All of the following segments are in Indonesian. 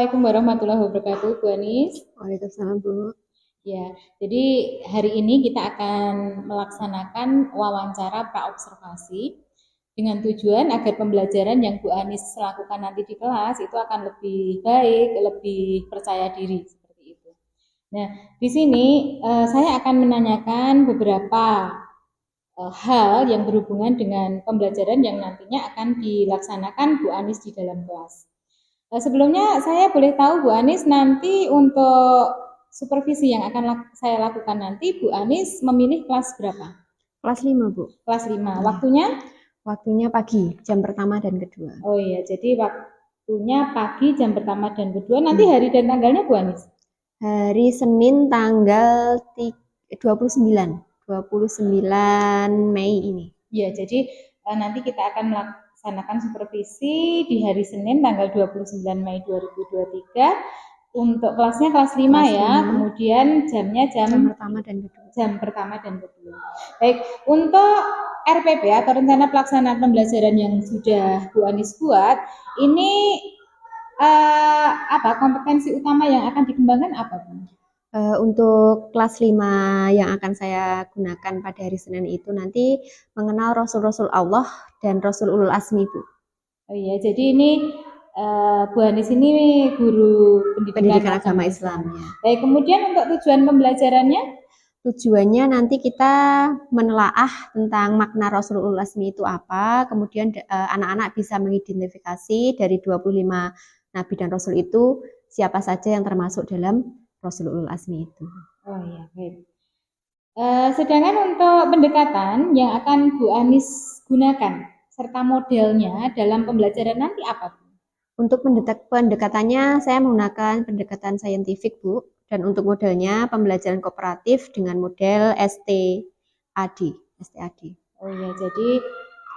Assalamualaikum warahmatullahi wabarakatuh, Bu Anis. Waalaikumsalam, Bu. Ya, jadi hari ini kita akan melaksanakan wawancara praobservasi dengan tujuan agar pembelajaran yang Bu Anis lakukan nanti di kelas itu akan lebih baik, lebih percaya diri seperti itu. Nah, di sini saya akan menanyakan beberapa hal yang berhubungan dengan pembelajaran yang nantinya akan dilaksanakan Bu Anis di dalam kelas. Sebelumnya saya boleh tahu Bu Anis nanti untuk supervisi yang akan saya lakukan nanti Bu Anis memilih kelas berapa? Kelas 5, Bu. Kelas 5. Waktunya? Waktunya pagi, jam pertama dan kedua. Oh iya, jadi waktunya pagi jam pertama dan kedua. Nanti hari dan tanggalnya Bu Anis? Hari Senin tanggal 29 Mei ini. Ya, jadi nanti kita akan melaksanakan supervisi di hari Senin tanggal 29 Mei 2023 untuk kelasnya kelas 5 ya. 5. Kemudian jamnya jam pertama dan kedua. Baik, untuk RPP atau rencana pelaksanaan pembelajaran yang sudah Bu Anis buat, ini kompetensi utama yang akan dikembangkan apa, Bu? Untuk kelas 5 yang akan saya gunakan pada hari Senin itu nanti mengenal Rasul-Rasul Allah dan Rasul Ulul Azmi, Bu. Oh iya, jadi ini Bu Anis ini guru pendidikan agama Islam ya. Baik, kemudian untuk tujuan pembelajarannya? Tujuannya nanti kita menelaah tentang makna Rasul Ulul Azmi itu apa, kemudian anak-anak bisa mengidentifikasi dari 25 Nabi dan Rasul itu siapa saja yang termasuk dalam Rasul Ulul Azmi itu. Oh iya, baik. Sedangkan untuk pendekatan yang akan Bu Anis gunakan serta modelnya dalam pembelajaran nanti apa, Bu? Untuk pendekatannya saya menggunakan pendekatan saintifik, Bu. Dan untuk modelnya pembelajaran kooperatif dengan model STAD. Oh iya, jadi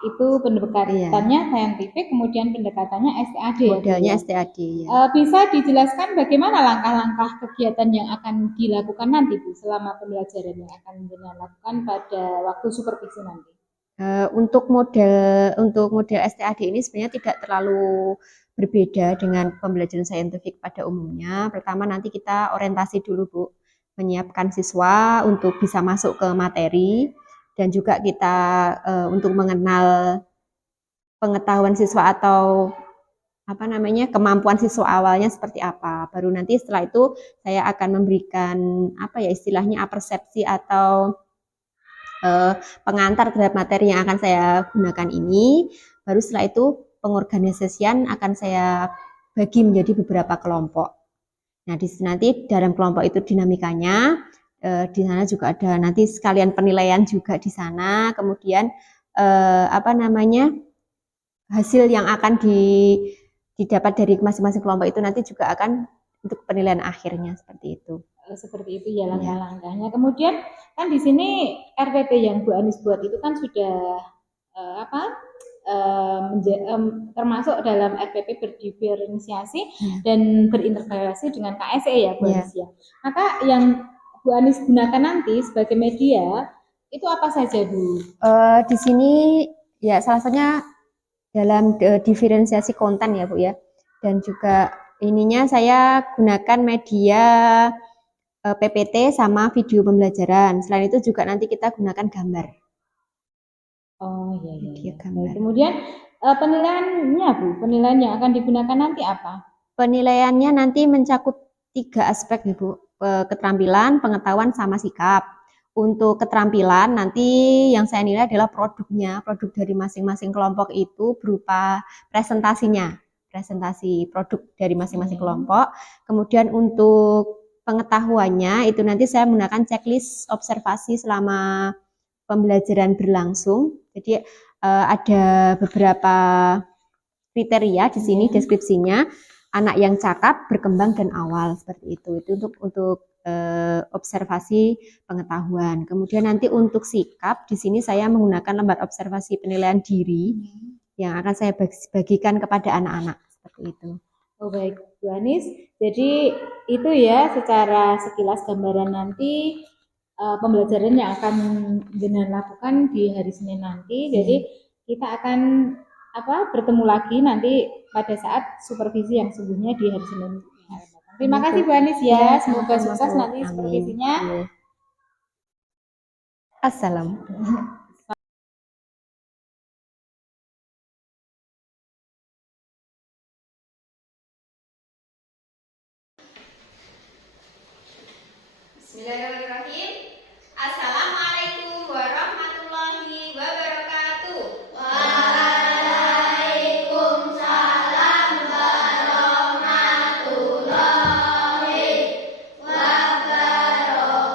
itu pendekatannya saintifik, kemudian pendekatannya STAD. Modelnya STAD. Ya. Bisa dijelaskan bagaimana langkah-langkah kegiatan yang akan dilakukan nanti, Bu, selama pembelajaran yang akan dilakukan pada waktu supervisi nanti? Untuk model STAD ini sebenarnya tidak terlalu berbeda dengan pembelajaran saintifik pada umumnya. Pertama nanti kita orientasi dulu, Bu, menyiapkan siswa untuk bisa masuk ke materi dan juga kita untuk mengenal pengetahuan siswa atau kemampuan siswa awalnya seperti apa. Baru nanti setelah itu saya akan memberikan istilahnya persepsi atau pengantar terhadap materi yang akan saya gunakan ini. Baru setelah itu pengorganisasian akan saya bagi menjadi beberapa kelompok. Nah, nanti dalam kelompok itu dinamikanya, di sana juga ada nanti sekalian penilaian juga di sana. Kemudian hasil yang akan didapat dari masing-masing kelompok itu nanti juga akan untuk penilaian akhirnya seperti itu. Seperti itu ya langkah-langkahnya. Kemudian kan di sini RPP yang Bu Anis buat itu kan sudah termasuk dalam RPP berdiferensiasi dan berintegrasi dengan KSE ya Bu Anis ya. Maka yang Bu Anis gunakan nanti sebagai media itu apa saja, Bu? Di sini ya salah satunya dalam diferensiasi konten ya, Bu ya. Dan juga ininya saya gunakan media PPT sama video pembelajaran. Selain itu juga nanti kita gunakan gambar. Oh iya. Gambar. Kemudian penilaiannya, Bu, penilaian yang akan digunakan nanti apa? Penilaiannya nanti mencakup 3 aspek, Bu. Keterampilan, pengetahuan, sama sikap. Untuk keterampilan nanti yang saya nilai adalah produk dari masing-masing kelompok itu berupa presentasinya, presentasi produk dari masing-masing kelompok. Kemudian untuk pengetahuannya itu nanti saya menggunakan checklist observasi selama pembelajaran berlangsung. Jadi ada beberapa kriteria di sini deskripsinya, anak yang cakap, berkembang dan awal seperti itu. Itu untuk observasi pengetahuan. Kemudian nanti untuk sikap di sini saya menggunakan lembar observasi penilaian diri yang akan saya bagikan kepada anak-anak seperti itu. Oh baik, Bu Anis. Jadi itu ya secara sekilas gambaran nanti pembelajaran yang akan dengan lakukan di hari Senin nanti. Jadi kita akan bertemu lagi nanti pada saat supervisi yang sesungguhnya di hari Senin Terima kasih Bu Anis ya. Ya, Semoga sama-sama, sukses Bu. nanti Amin. supervisinya. Iya. Assalam. Bismillahirrahmanirrahim. Assalamualaikum warahmatullahi wabarakatuh. Waalaikumsalam warahmatullahi wabarakatuh.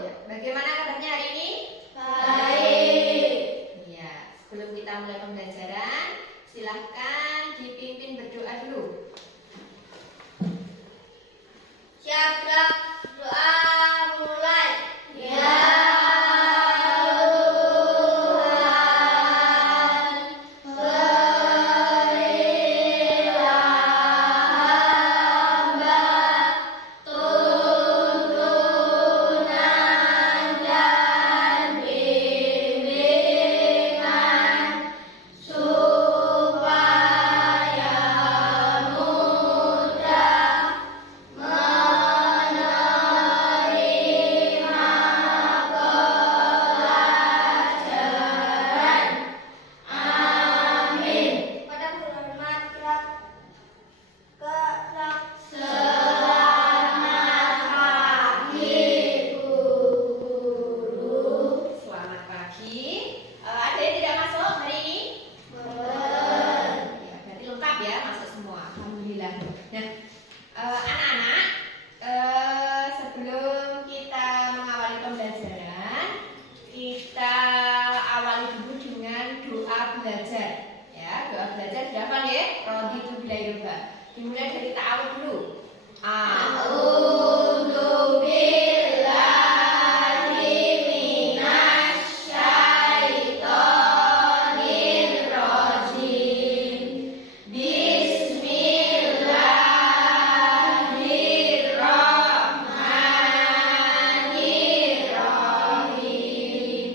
Ya, bagaimana kabarnya hari ini? Baik. Ya, sebelum kita mulai pembelajaran, silahkan dipimpin berdoa dulu. Siap, doa mulai. Ya Tuhan, berilah hamba tuntunan dan bimbingan supaya mudah menerima pelajaran. Amin. Pada hormat selamat pagi Bu Guru. Selamat pagi. Ada yang tidak masuk hari ini? Belum. Ya, berarti lengkap ya, masuk semua. Alhamdulillah. Nah, anak-anak, sebelum kita mengawali pembelajaran, kita awali dulu dengan doa belajar. Ya, doa belajar dihafal ya. Raditu billahi. Dimulai dari ta'awudz dulu. A'udzu billahi minasyaitonir rajim. Bismillahirrahmanirrahim.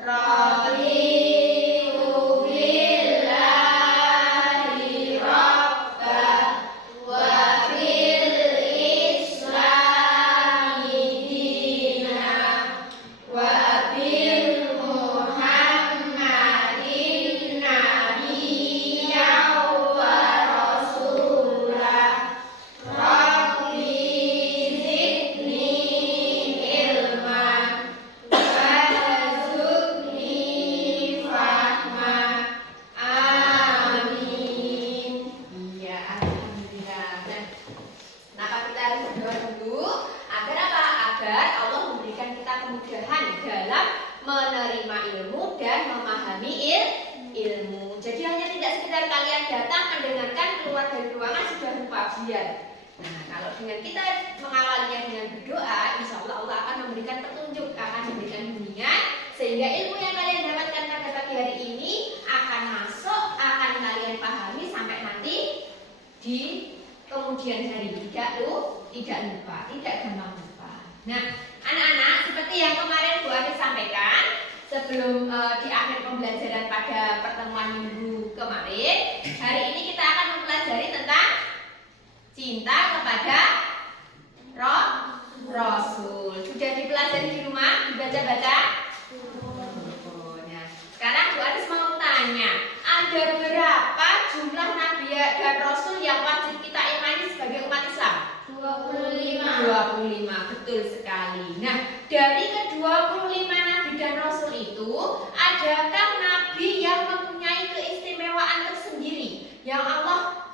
Raditu billahi rabba wa bil islami dina wa bil muhammadin nabiyya wa rasulah. Rabbi zidni ilman warzuqni fahma. Amin. Iya, alhamdulillah. Nah, kenapa kita harus berdoa dulu? Agar apa? Agar Allah memberikan kita kemudahan dalam menerima ilmu dan memahami ilmu. Jadi hanya tidak sekedar kalian datang mendengarkan, keluar dari ruangan sudah lupa biar. Nah, kalau dengan kita mengawalinya dengan berdoa, insya Allah Allah akan memberikan petunjuk, akan memberikan bimbingan, sehingga ilmu yang kalian dapatkan pada pagi hari ini akan masuk, akan kalian pahami sampai nanti di kemudian hari. Tidak lupa, tidak gampang lupa. Nah, anak-anak, seperti yang kemarin Bu Adi sampaikan, sebelum di akhir pembelajaran pada pertemuan minggu kemarin, hari ini kita akan mempelajari tentang cinta kepada Rasul. Sudah dipelajari di rumah, dibaca-baca? Nah, sekarang Bu Adis mau tanya, ada berapa jumlah nabi dan rasul yang wajib kita imani sebagai umat Islam? 25. 25, betul sekali. Nah, dari ke-25 nabi dan rasul itu, adakah nabi yang mempunyai keistimewaan tersendiri yang Allah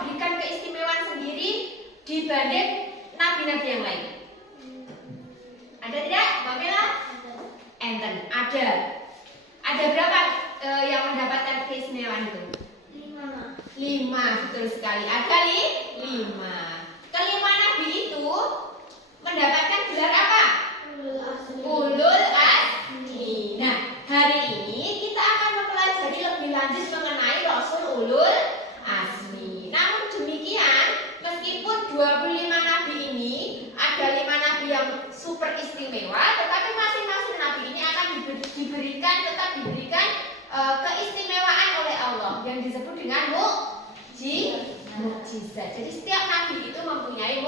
berikan keistimewaan sendiri dibanding nabi-nabi yang lain? Ada tidak? Bagaimana? Enten. Ada berapa yang mendapatkan keistimewaan itu? 5, betul sekali. Ada 5. Kelima nabi itu mendapatkan gelar apa? Ulul Azmi. Nah, hari ini kita akan mempelajari lebih lanjut mengenai Rasul Ulul Azmi. Namun demikian, meskipun 25 nabi ini ada 5 nabi yang super istimewa, tetapi masing-masing nabi ini akan diberikan keistimewaan oleh Allah yang disebut dengan mukjizat. Jadi setiap nabi itu mempunyai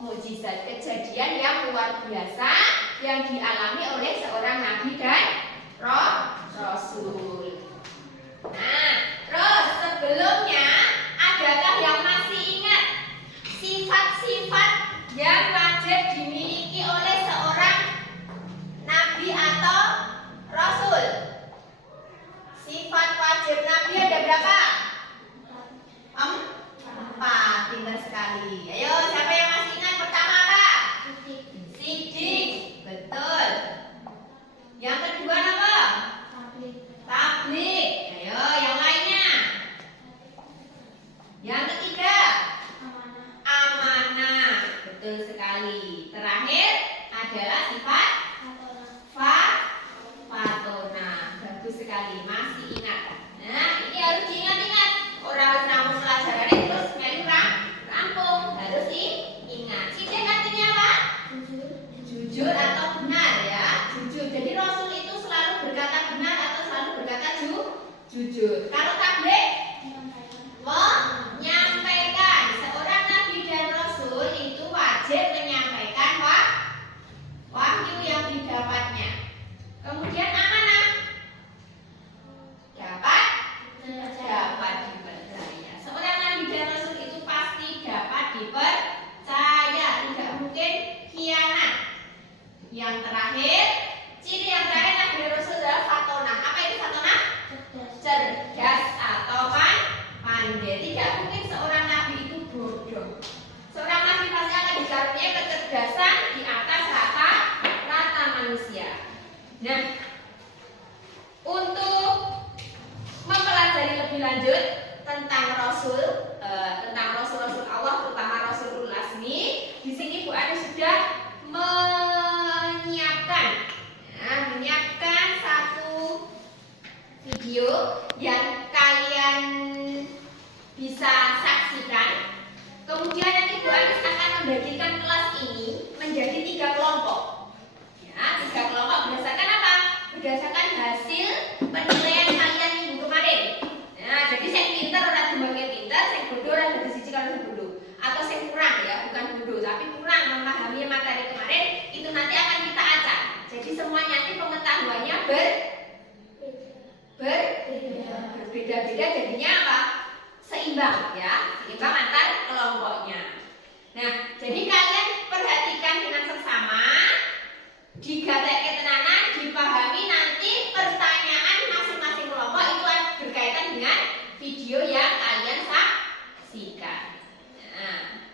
mukjizat, kejadian yang luar biasa yang dialami oleh seorang nabi dan rasul. Nah, terus sebelumnya adakah yang masih ingat sifat-sifat yang wajib dimiliki oleh seorang nabi atau rasul? Sifat wajib nabi ada berapa? 4, pintar sekali. Ayo, siapa yang masih ingat pertama apa? Sidik, betul. Yang kedua apa? Tablik. Ayo, yang lainnya. Yang ketiga? Amanah. Betul sekali. Terakhir adalah sifat fatona. Bagus sekali, masih ingat. Nah, ini harus diingat-ingat. Orang namun pelajarannya terus melu rampung, harus diingat. Sidik artinya apa? Jujur atau benar ya. Jujur. Jadi Rasul itu selalu berkata benar atau selalu berkata jujur. Kalau tabligh menyampaikan. Seorang nabi dan rasul itu wajib menyampaikan wahyu yang didapatnya. Kemudian amanah dapat dipercaya. Seorang nabi dan rasul itu pasti dapat dipercaya, tidak mungkin khianat. Yang terakhir, ciri yang terakhir nabi dan rasul adalah fatona. Apa itu fatona? Cerdas atau pandai. Tidak mungkin seorang nabi itu bodoh. Seorang nabi pasti akan dikaruniai kecerdasan di atas rata manusia. Nah, untuk mempelajari lebih lanjut tentang rasul-rasul Allah, terutama Rasulul Azmi, di sini Bu Ani sudah menyiapkan satu video yang kalian bisa saksikan. Kemudian nanti Bu Anis akan membagikan kelas ini menjadi 3 kelompok. Ya, 3 kelompok berdasarkan apa? Berdasarkan hasil penilaian kalian minggu kemarin. Nah, jadi saya pintar orang dibagian pintar, saya bodoh orang dari sisi kalau bodoh. Atau saya kurang ya, bukan bodoh, tapi kurang memahami materi kemarin, itu nanti akan kita acak. Jadi semua nanti pengetahuannya berbeda-beda, jadinya apa? Seimbang ya, seimbang antar kelompoknya. Nah, jadi kalian perhatikan dengan seksama, digatek ketenanan, dipahami nanti pertanyaan masing-masing kelompok itu berkaitan dengan video yang kalian saksikan. Nah,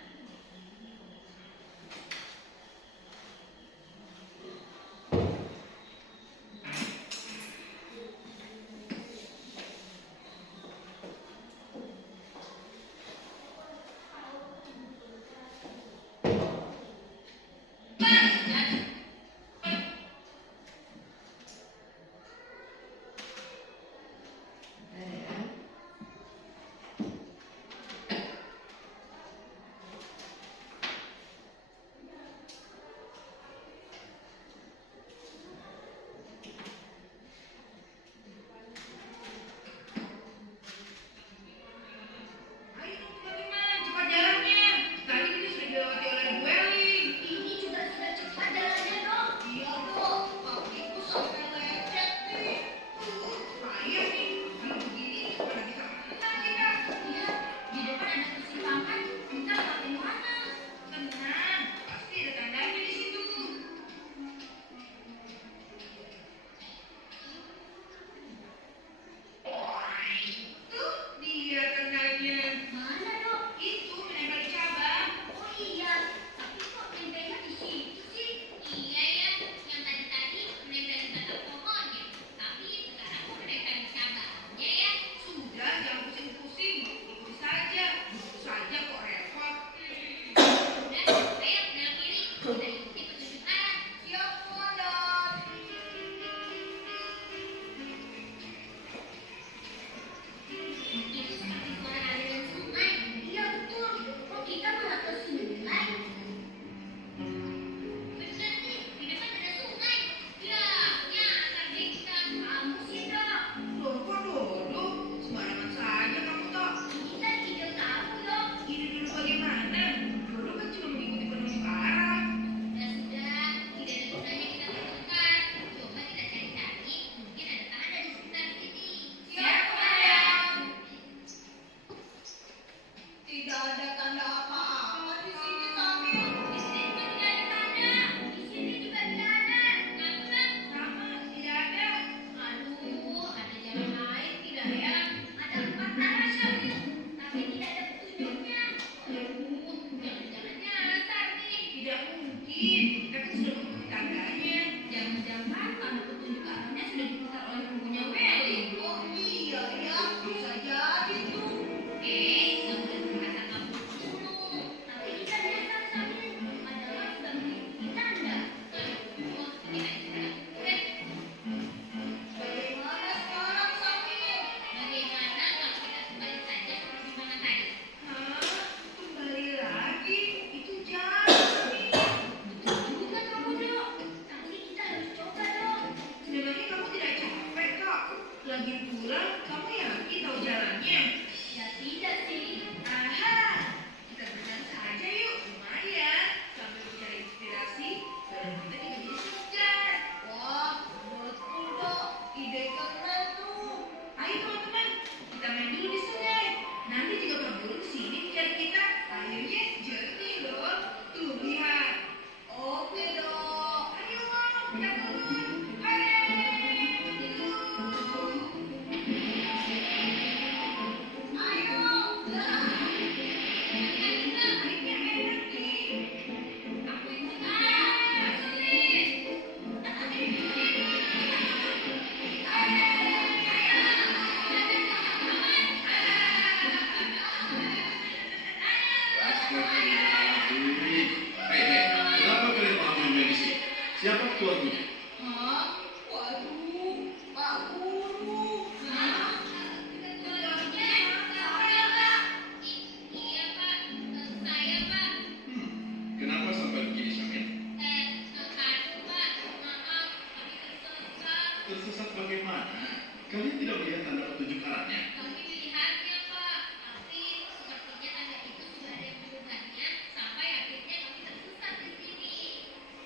bagaimana? Kalian tidak melihat tanda petunjuk arahnya? Kami melihatnya, Pak. Tapi sepertinya tanda itu sudah ada yang melakukannya sampai akhirnya kami tersesat di sini.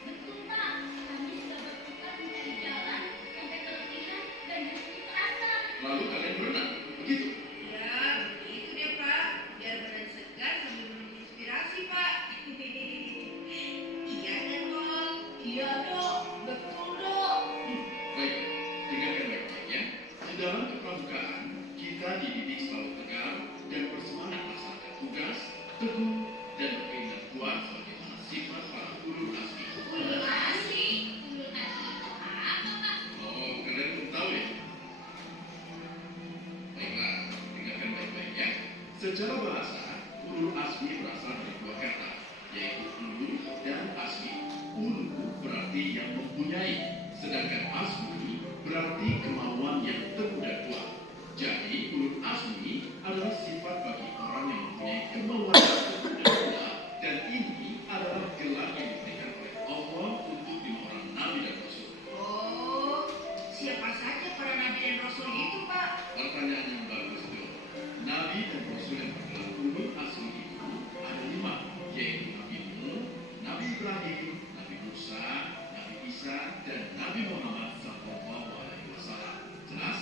Betul, Pak. Kami sudah berputar mencari jalan sampai keletihan dan justru terasa. Lalu kalian berenang, begitu? Ya, begitu deh Pak. Biar badan segar sambil menginspirasi Pak. Iya kan Dok? Iya Dok, betul Dok. Baik, dengarkan baik-baik ya. Di dalam kepramukaan, kita dididik selalu tegar dan bersemangat melaksanakan tugas, teguh, dan berkeinginan kuat sebagaimana sifat para ulul azmi. Ulul asli. Ulul asli itu apa, Pak? Oh, kalian belum tahu ya? Baiklah, dengarkan baik-baik ya. Secara bahasa, ulul azmi berasal dari dua kata, yaitu ulu dan azmi. Ulu berarti yang mempunyai, sedangkan azmi berarti kemauan yang teguh dan kuat. Jadi, ulul azmi adalah sifat bagi orang yang mempunyai kemauan yang teguh dan kuat, dan ini adalah gelar yang diberikan oleh Allah untuk 5 orang nabi dan rasul. Oh, siapa saja para nabi dan rasul itu Pak? Pertanyaan yang bagus itu. Nabi dan rasul yang bergelar ulul azmi itu ada 5, yaitu Nabi Nuh, Nabi Ibrahim, Nabi Musa, Nabi Isa, dan Nabi Muhammad SAW. Jelas?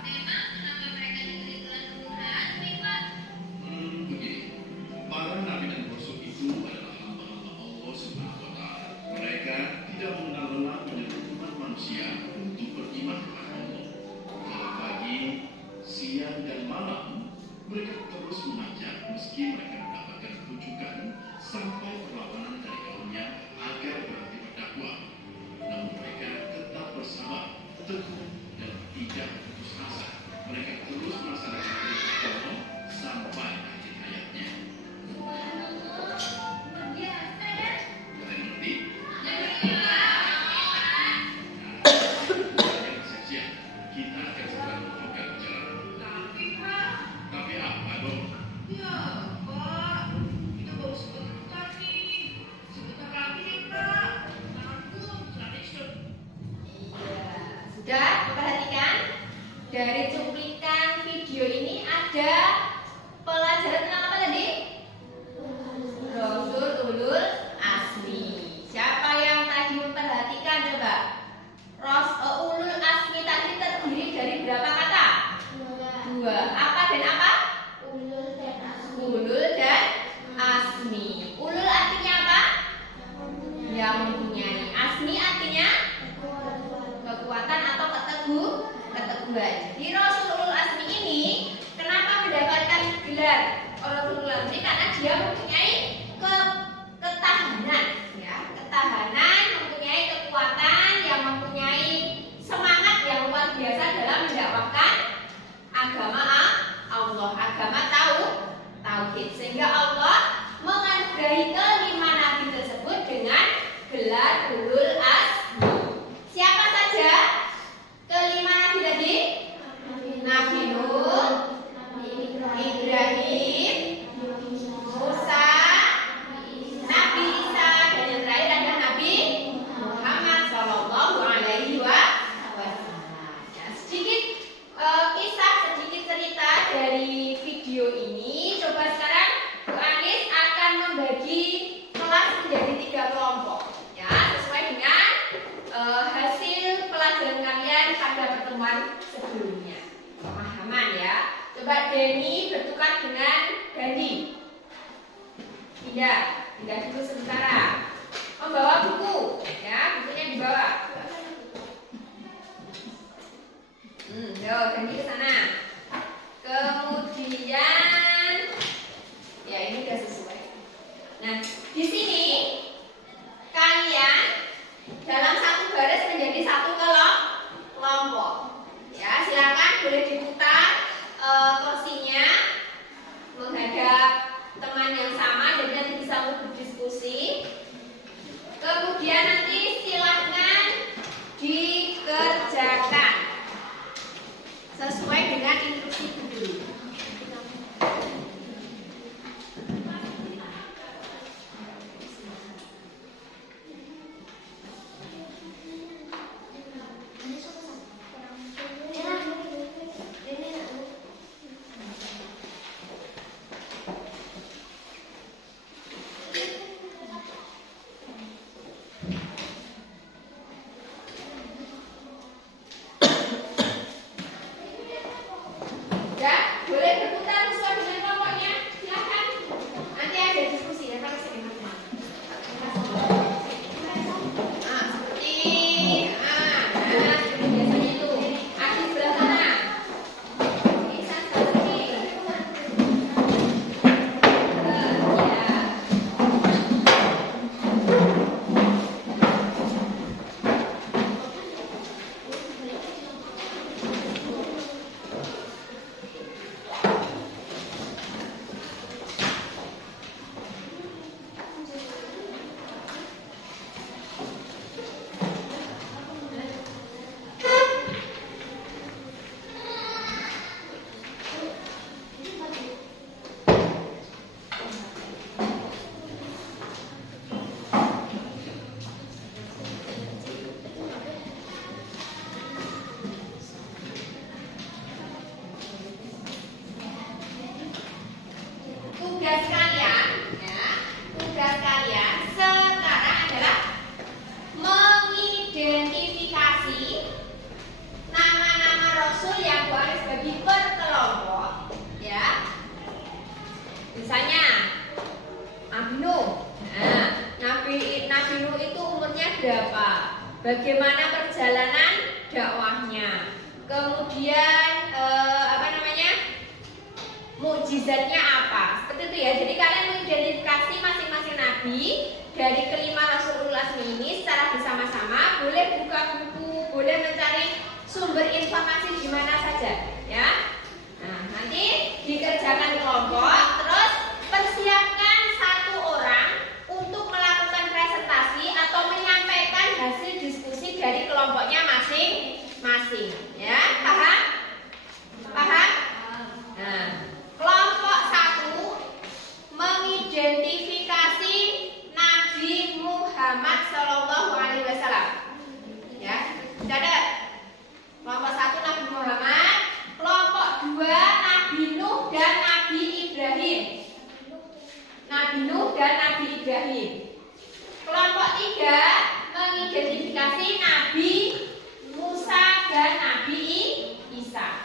Memang kenapa mereka diberi gelar ulul azmi, Pak? Begini. Para nabi dan rasul itu adalah hamba-hamba Allah Subhanahu wa Ta'ala. Mereka tidak mengenal lelah menyeru umat manusia untuk beriman kepada Allah. Kalau pagi, siang, dan malam, mereka terus mengajak meski mereka mendapatkan rujukan sampai perlawanan dari kaumnya agar berhenti berdakwah. Namun mereka tetap bersabar, teguh, dan tidak putus asa. Mereka terus melaksanakan perintah Allah sampai akhir hayatnya. Subhanallah, luar biasa ya. Kalian ngerti? Kalian siap-siap. Kita akan segera menunjukkan perjalanan. Tapi Pak, Tapi apa dong? ya Pak, kita baru sebentar nih. Sebentar lagi nih Pak. Tanganku jadi sudah. Iya, sudah diperhatikan? Dari cuplikan video ini ada pelajaran tentang apa tadi? Rasul ulul azmi. Siapa yang tadi memperhatikan coba? Ulul azmi tadi terdiri dari berapa kata? 2. Apa dan apa? Ulul dan asli. Ulul dan azmi. Ulul artinya apa? Yang mempunyai. Azmi artinya kekuatan atau keteguhan. Di Rasulul Azmi ini kenapa mendapatkan gelar Rasulul Azmi? Karena dia mempunyai ketahanan, ya, ketahanan, mempunyai kekuatan, yang mempunyai semangat yang luar biasa dalam mendakwahkan agama Allah, agama tauhid, sehingga Allah menganugerahi kelima nabi tersebut dengan gelar Ulul Azmi. Siapa saja kelima nabi tadi? Nabi Nuh, Ibrahim, Musa, Nabi Isa, dan yang terakhir ada Nabi Muhammad Shallallahu Alaihi Wasallam. Ya, sedikit kisah, sedikit cerita dari video ini. Coba sekarang Bu Anis akan membagi kelas menjadi 3 kelompok, ya, sesuai dengan hasil pelajaran kalian pada pertemuan sebelumnya. Pemahaman ya. Coba Denny bertukar dengan Gandhi. Pindah dulu sementara. Membawa buku, ya, bukunya dibawa. Yo, Gandhi ke sana. Kemudian, ya ini udah sesuai. Nah, di sini kalian dalam satu baris menjadi satu kelompok. Ya, silakan boleh diputar kursinya menghadap teman yang sama, jadi nanti bisa berdiskusi. Kemudian nanti silakan dikerjakan sesuai dengan instruksi guru. bagaimana perjalanan dakwahnya. Kemudian mukjizatnya apa? Seperti itu ya. Jadi kalian mengidentifikasi masing-masing nabi dari kelima Rasulul Azmi ini secara bersama-sama. Boleh buka buku, boleh mencari sumber informasi di mana saja, ya. Nah, nanti dikerjakan kelompok, terus persiapkan satu orang untuk melakukan presentasi atau menyampaikan hasil diskusi dari kelompoknya masing-masing, ya. Paham? Paham? Nah, kelompok 1 mengidentifikasi Nabi Muhammad SAW. Ya, catat. Kelompok 1 Nabi Muhammad, kelompok 2 Nabi Nuh dan Nabi Ibrahim. Nabi Nuh dan Nabi Ibrahim. Kelompok 3 mengidentifikasi Nabi Musa dan Nabi Isa.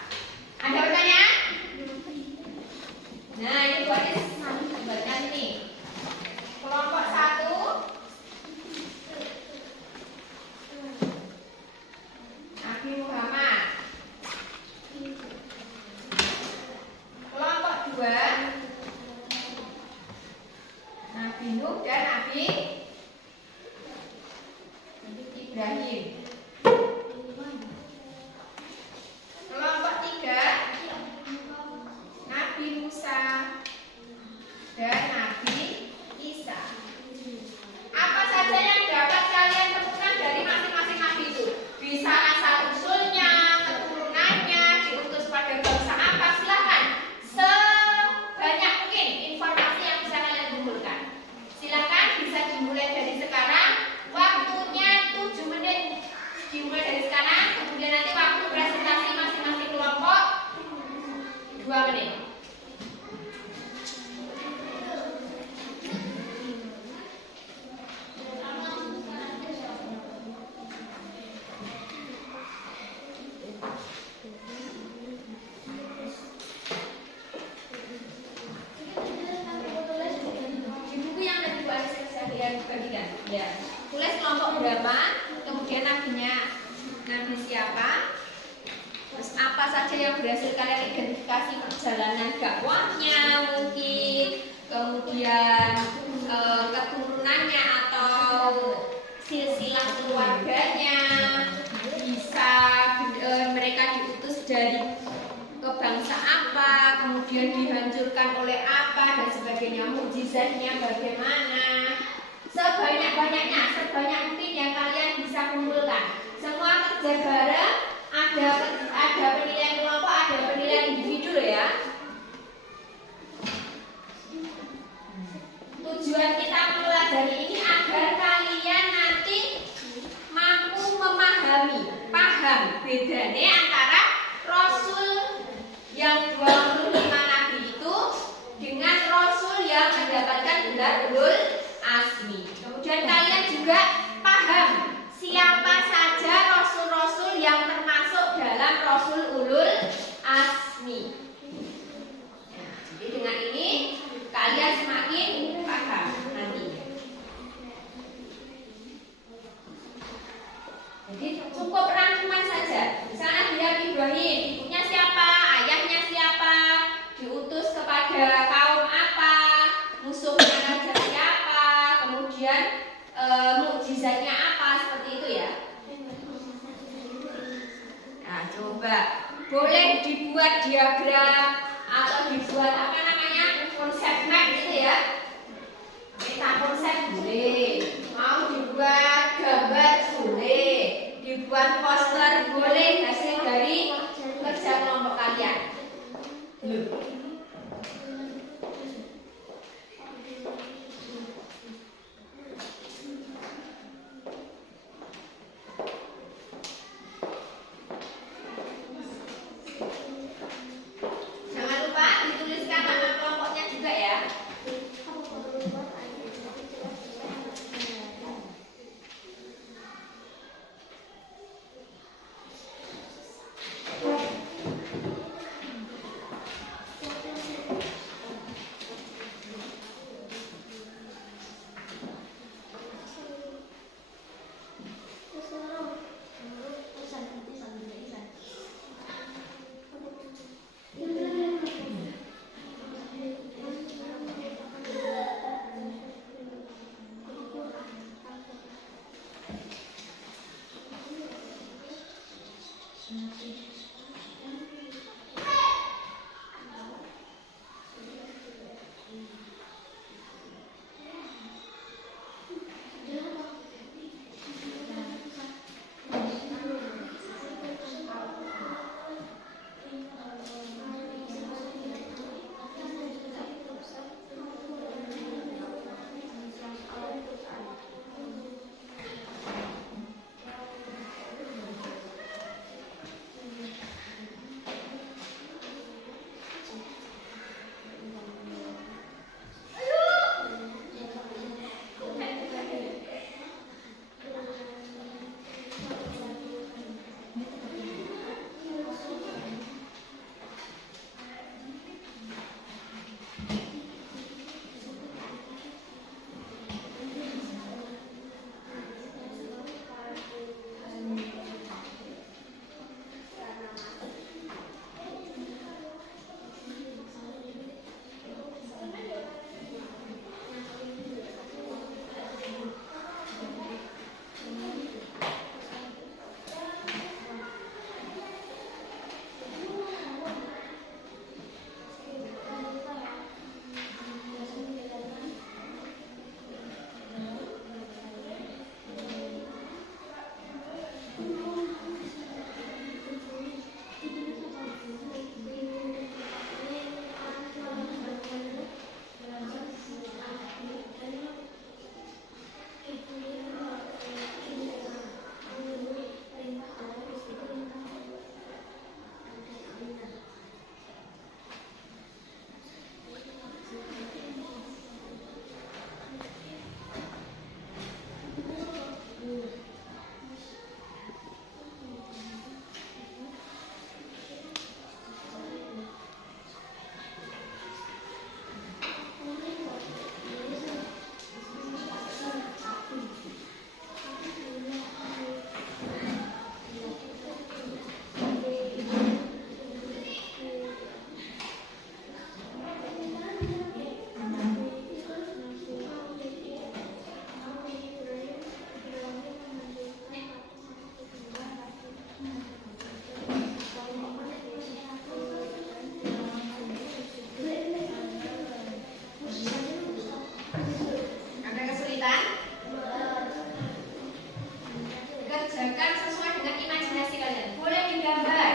Ada pertanyaan? Nah, ini buatkan ini. Kelompok 1 Nabi Muhammad. Kelompok 2 Nabi Nuh dan Nabi Ibrahim. Kelompok 3 Nabi Musa dan Nabi Isa. Apa saja yang dapat kalian temukan dari masing-masing nabi itu? Bisa asal usulnya, keturunannya, diutus pada bangsa apa? Silahkan sebanyak mungkin informasi yang bisa kalian kumpulkan. Silahkan, bisa dimulai dari sekarang. Waktunya 7 menit. Dimulai dari sekarang. Kemudian nanti waktu presentasi masing-masing kelompok 2 menit. Di buku yang tadi Bu Anis saya bagikan, ya. Tulis kelompok berapa, kemudian nabinya, nabi siapa, terus apa saja yang berhasil kalian identifikasi perjalanan dakwahnya mungkin, kemudian keturunannya atau silsilah keluarganya, bisa mereka diutus dari ke bangsa apa, kemudian dihancurkan oleh apa dan sebagainya, mukjizatnya bagaimana. Sebanyak-banyaknya, sebanyak mungkin yang kalian bisa kumpulkan. Semua kerja bareng, ada penilaian kelompok, ada penilaian individu ya. Tujuan kita mempelajari ini agar kalian nanti mampu memahami, paham bedanya antara Rasul yang 25 nabi itu dengan Rasul yang mendapatkan gelar ulul azmi. Kemudian kalian juga paham siapa saja Rasul-Rasul yang termasuk dalam Rasul ulul azmi. Nah, jadi dengan ini kalian semakin paham nantinya. Jadi cukup rangkuman saja. Misalnya dia Ibrahim, ibunya siapa, ayahnya siapa, diutus kepada kaum apa, musuhnya raja siapa, kemudian mukjizatnya apa, seperti itu ya. Nah, coba boleh dibuat diagram atau dibuat apa namanya konsep map gitu ya. Peta konsep boleh, mau dibuat gambar boleh, dibuat poster boleh, hasil dari kerja kelompok kalian. Jangan lupa dituliskan nama kelompoknya juga ya. Ada kesulitan? Kerjakan sesuai dengan imajinasi kalian. Boleh digambar.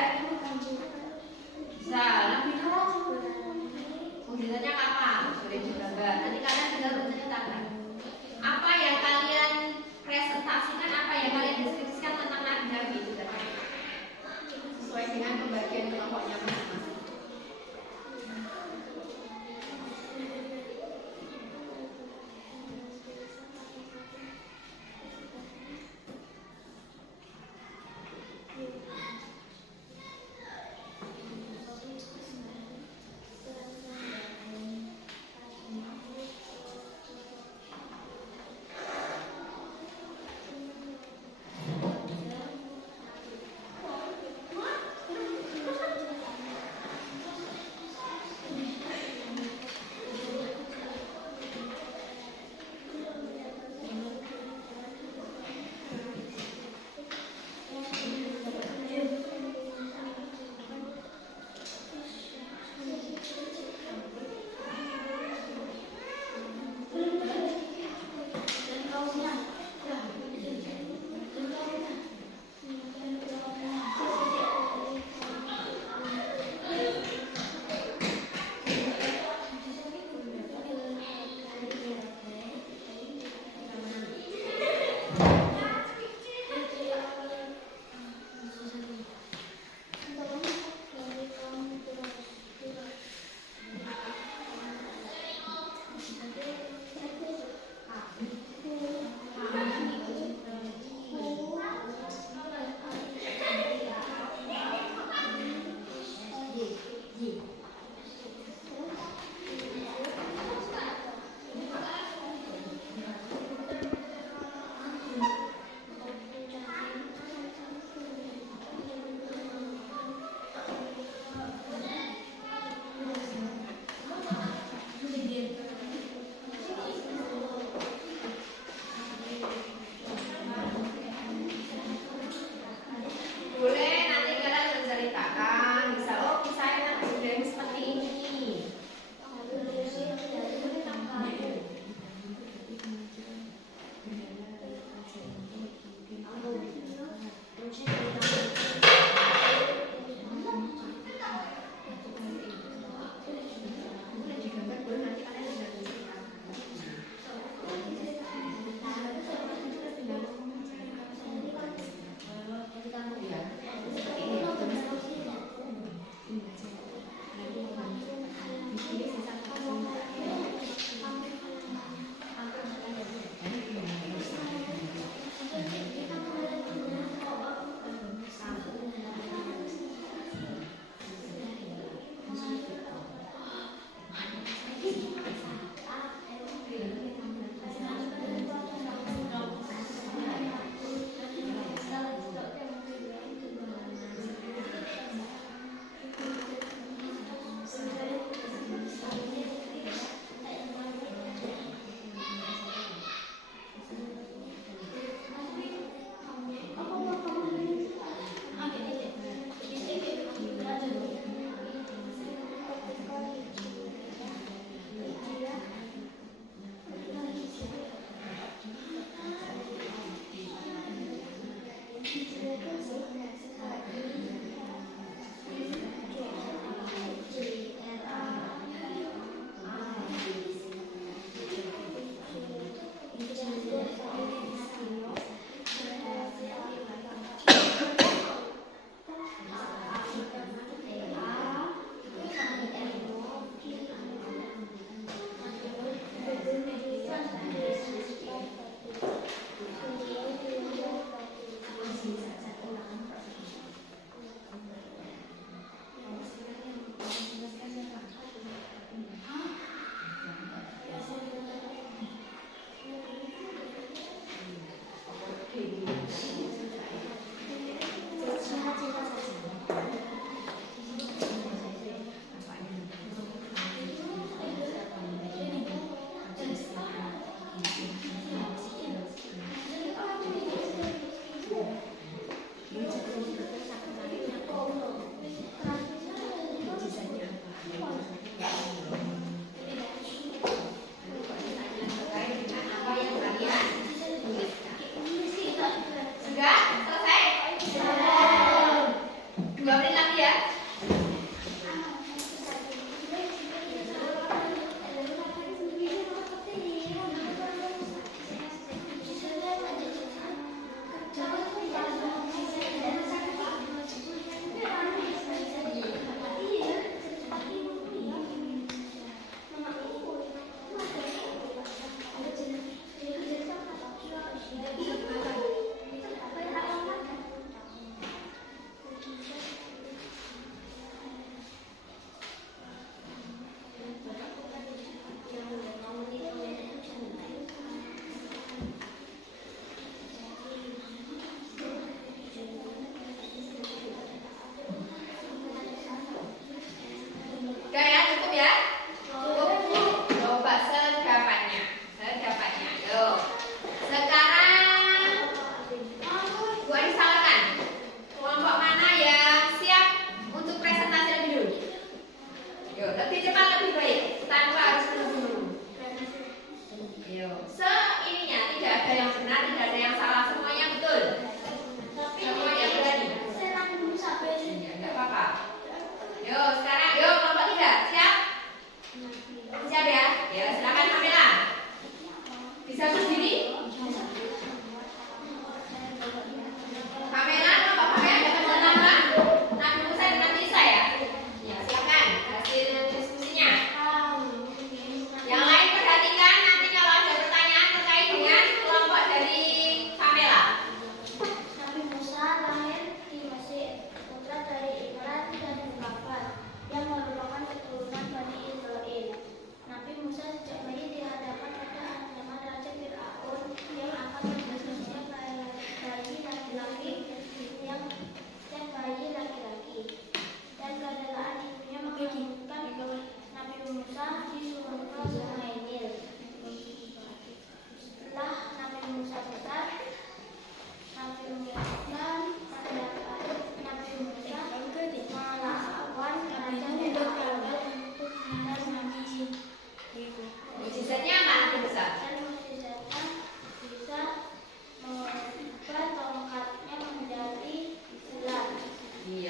Bisa lebih dulu. Mujizatnya kapan? Boleh digambar. Nanti kalian tinggal menceritakan. Apa yang kalian presentasikan, apa yang kalian deskripsikan tentang nabi-nabi itu tadi. Sesuai dengan pembagian kelompoknya masing-masing.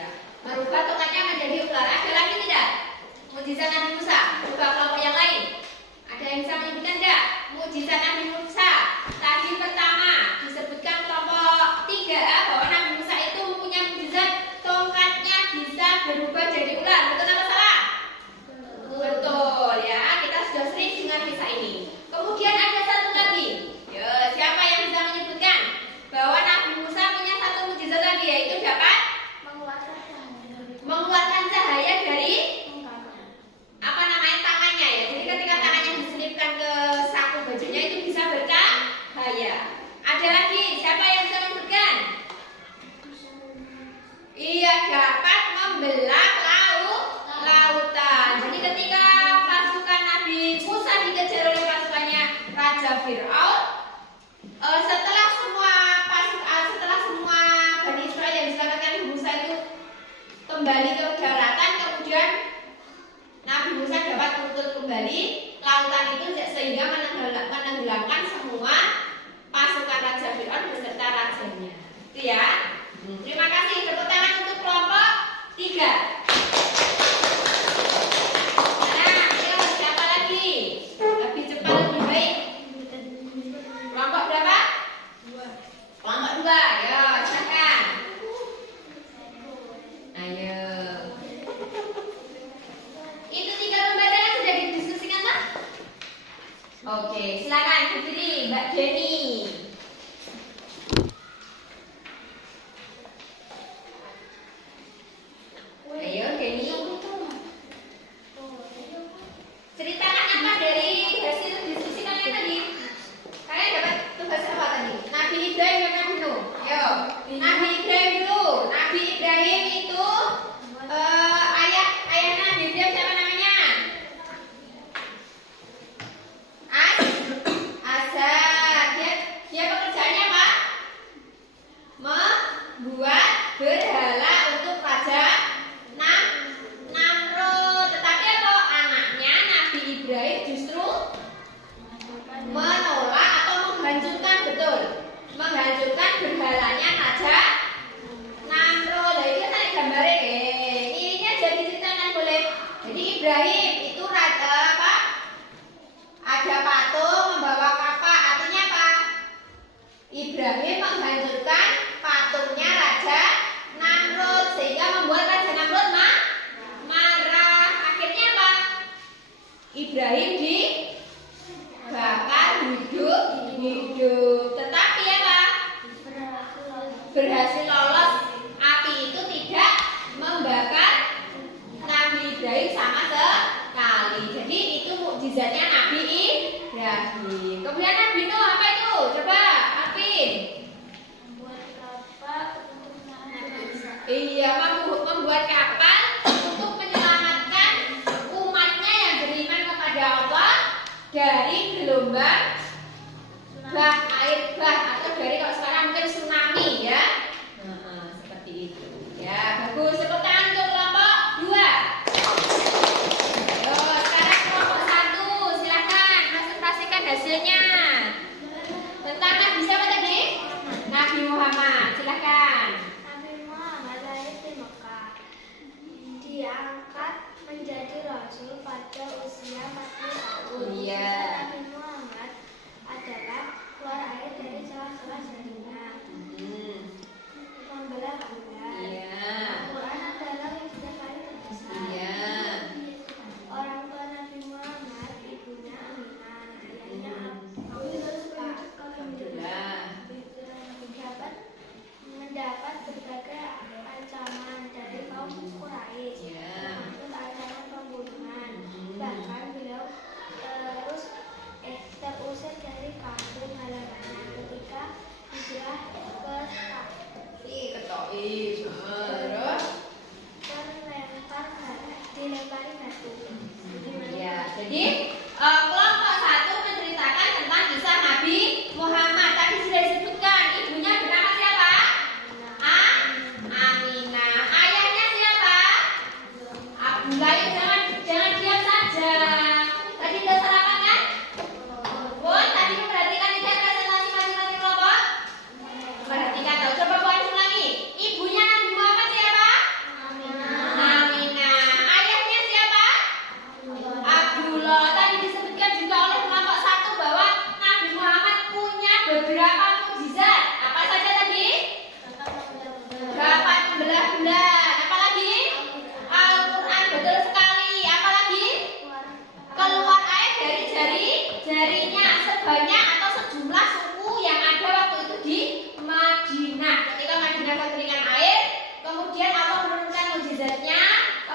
Iya. Merubah tongkatnya menjadi ular. Ada lagi tidak? Mukjizat Nabi Musa. Coba kelompok yang lain. Ada yang bisa menyebutkan tidak? Mukjizat Nabi Musa. Tadi pertama disebutkan kelompok 3 bahwa Nabi Musa itu mempunyai mukjizat tongkatnya bisa berubah jadi ular. Betul atau salah? Betul ya. Kita sudah sering dengar kisah ini. Kemudian ada satu lagi. Ya, siapa yang bisa menyebutkan bahwa Nabi Musa punya satu mukjizat lagi, yaitu dapat mengeluarkan cahaya dari apa namanya tangannya ya. Jadi ketika tangannya diselipkan ke saku bajunya itu bisa bercahaya. Ada lagi siapa yang bisa menyebutkan? Iya, dapat membelah lautan. Jadi ketika pasukan Nabi Musa dikejar oleh pasukannya Raja Fir'aun, setelah semua Bani Israel yang diselamatkan Nabi Musa itu kembali ke daratan, kemudian Nabi Musa dapat menutup kembali lautan itu sehingga menenggelamkan semua pasukan Raja Fir'aun beserta rajanya. Itu ya. Terima kasih. Tepuk tangan untuk kelompok 3. Nah, ayo siapa lagi? Lebih cepat lebih baik. Kelompok berapa? 2. Kelompok 2. Ya, silakan. Ayo. Itu 3 lembaga yang sudah didiskusikan, Pak? Oke, silakan berdiri, Mbak Jenny. Ayo, Jenny. Ceritakan apa dari hasil diskusi kalian tadi? Kalian dapat tugas apa tadi? Nabi Ibrahim dan Nabi Nuh. Ayo, Nabi Ibrahim dulu. Nabi Ibrahim itu ayah Nabi Ibrahim siapa namanya? Azar. Dia pekerjaannya apa? Membuat berhala untuk Raja Namrud. Tetapi apa? Anaknya Nabi Ibrahim justru menolak atau menghancurkan, betul, menghancurkan berhalanya Raja Namrud. Nah, itu saya gambarin. Ini aja diceritakan boleh. Jadi Ibrahim itu raja apa? Ada patung membawa kapak. Artinya apa? Ibrahim menghancurkan patungnya Raja Namrud sehingga membuat Raja Namrud marah. Akhirnya apa? Ibrahim dibakar hidup. Tetapi apa? Berhasil lolos. Api itu tidak membakar Nabi Ibrahim sama sekali. Jadi itu mukjizatnya Nabi Ibrahim. Kemudian Nabi Nuh apa itu? Coba, Alvin. Iya, membuat kapal untuk menyelamatkan umatnya yang beriman kepada Allah dari gelombang air bah atau dari kalau sekarang mungkin tsunami ya. Seperti itu. Ya, bagus. Tepuk tangan untuk kelompok 2. Ayo, sekarang kelompok 1, silakan presentasikan hasilnya. Tentang Nabi siapa tadi? Nabi Muhammad. Silakan. Nabi Muhammad lahir di Mekah. Diangkat menjadi rasul pada usia 40 tahun. Iya. Nabi Muhammad adalah keluar air dari salah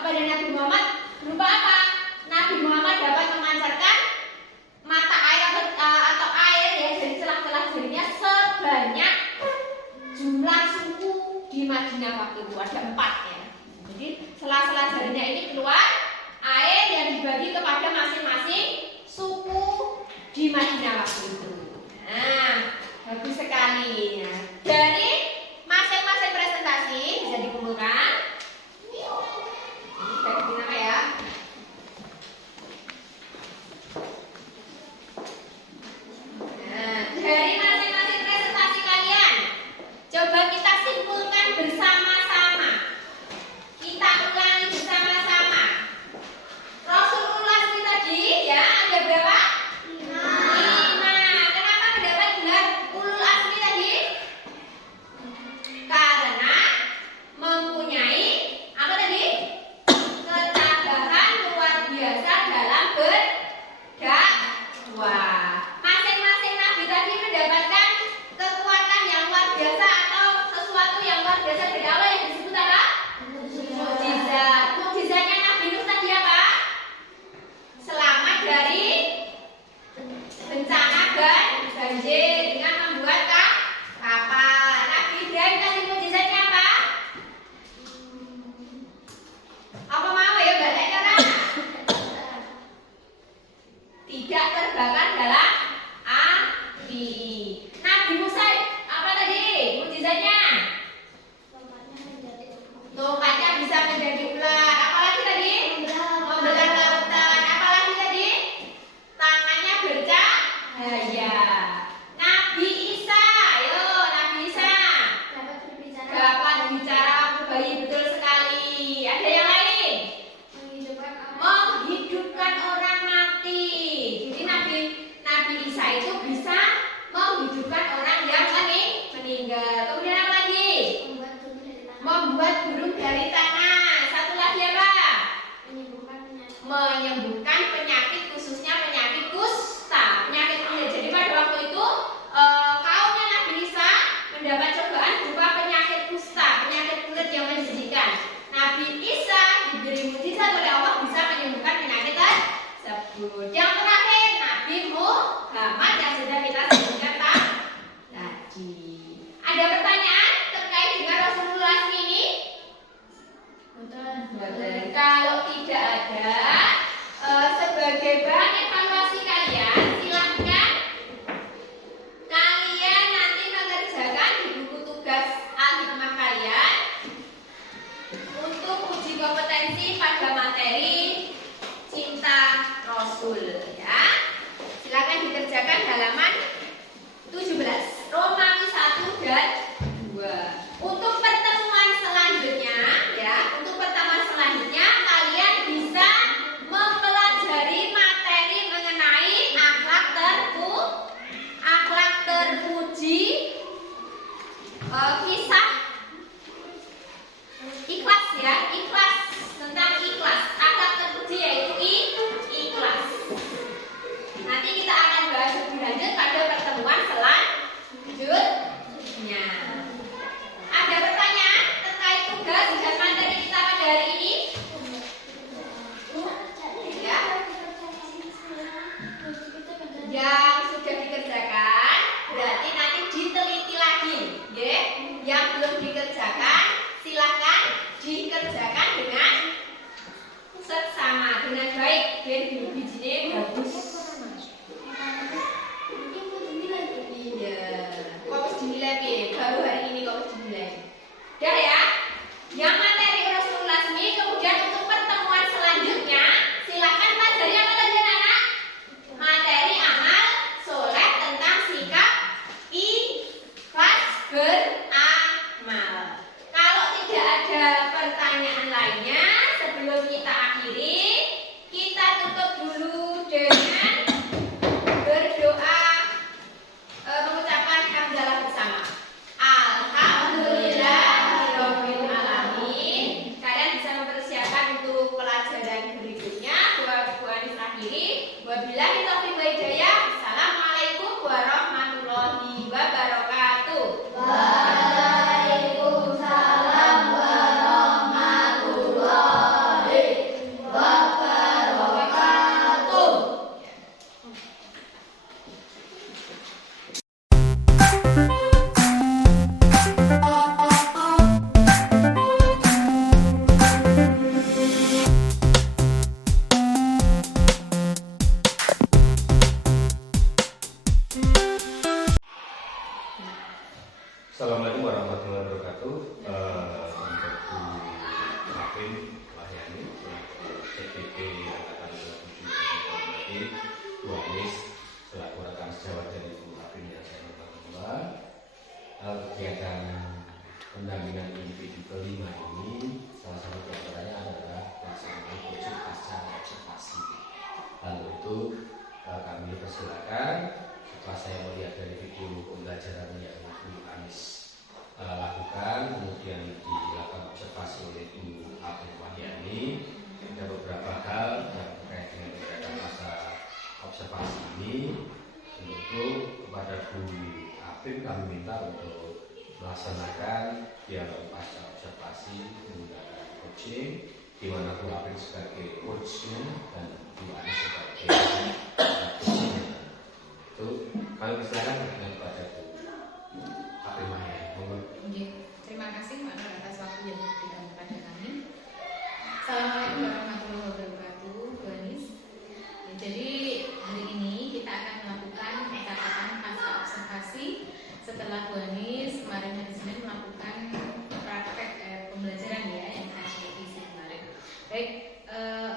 kepada Nabi Muhammad berupa apa? Nabi Muhammad dapat memancarkan mata air atau air ya dari celah-celah jarinya sebanyak jumlah suku di Madinah waktu itu ada 4 ya. Jadi sela-sela jarinya ini keluar air yang dibagi kepada masing-masing suku di Madinah waktu itu. Nah, bagus sekali ya. Dari masing-masing presentasi bisa dikumpulkan. Ini bagi nama ya. Nah, dari masing-masing presentasi kalian, coba kita simpulkan bersama-sama. Kita ulangi bersama-sama. Rasulullah tadi ya ada berapa? 5. Kenapa mendapat gelar ulul azmi tadi? Karena mempunyai apa tadi? Ketabahan luar biasa dalam berdakwah. Masing-masing nabi tadi mendapatkan kekuatan yang luar biasa atau sesuatu yang luar biasa dari Allah yang disebut apa? Mukjizat. Mukjizatnya Nabi Nuh tadi apa? Selamat dari bencana banjir dengan membuat kapal. Nabi Ibrahim tadi mukjizatnya apa? Apa mau ya bahasanya orang? Tidak terbakar dalam api. Nabi Musa apa tadi mukjizatnya? Tongkatnya bisa menjadi ular. Apalagi tadi? Membelah lautan. Apalagi tadi? Tangannya bercahaya. Nabi Isa, ayo Nabi Isa dapat bicara waktu bayi, betul sekali. Ada yang lain? Menghidupkan orang mati. Jadi Nabi Isa itu bisa menghidupkan orang yang meninggal. Kemudian apa lagi? Membuat burung dari tanah. Satu lagi apa? Menyembuhkan penyakit, khususnya penyakit kusta, penyakit kulit. Jadi pada waktu itu kaumnya Nabi Isa mendapat cobaan berupa penyakit kusta, penyakit kulit yang menjijikan. Nabi Isa diberi mukjizat oleh Allah bisa menyembuhkan penyakit tersebut. Yang terakhir Nabi Muhammad yang sudah kita sebutkan tadi. Ada pertanyaan terkait dengan Rasulullah ini? Kalau tidak ada, sebagai bahan evaluasi kalian, silahkan kalian nanti mengerjakan di buku tugas al-hikmah kalian untuk uji kompetensi pada materi cinta Rasul ya. Silakan dikerjakan halaman 17, Romawi 1 dan 2. Untuk pertemuan selanjutnya ya, untuk pertemuan selanjutnya kalian bisa mempelajari materi mengenai akhlak terpuji, kisah ikhlas ya, ikhlas, tentang ikhlas, akhlak terpuji yaitu ikhlas. Nanti kita akan bahas lebih lanjut pada pertemuan selanjutnya. Apin Wahyani selaku CPP Angkatan 27 Bu Anis selaku rekan sejawat dari Bu Apin yang saya hormati pula. Kegiatan pendampingan individu kelima ini salah satu diantaranya adalah pelaksanaan proyek pasca observasi. Lalu itu kami persilakan setelah saya melihat dari video pembelajaran yang Bu Anis lakukan, kemudian dilakukan observasi oleh Bu Apin Wahyani, ada beberapa hal yang terkait dengan kegiatan masa observasi ini. Untuk kepada Bu Apin kami minta untuk melaksanakan dialog pasca observasi menggunakan coaching, di mana Bu Apin sebagai coachnya dan Bu Anis sebagai coachnya. Itu kami persilakan dengan kepada Bu Apin Wahyani. Terima kasih Pak Nur atas waktu yang diberikan kepada kami. Assalamualaikum warahmatullahi wabarakatuh, Bu Anis. Jadi hari ini kita akan melakukan catatan pasca observasi setelah Bu Anis kemarin hari Senin melakukan praktek pembelajaran ya yang saya supervisi kemarin. Baik,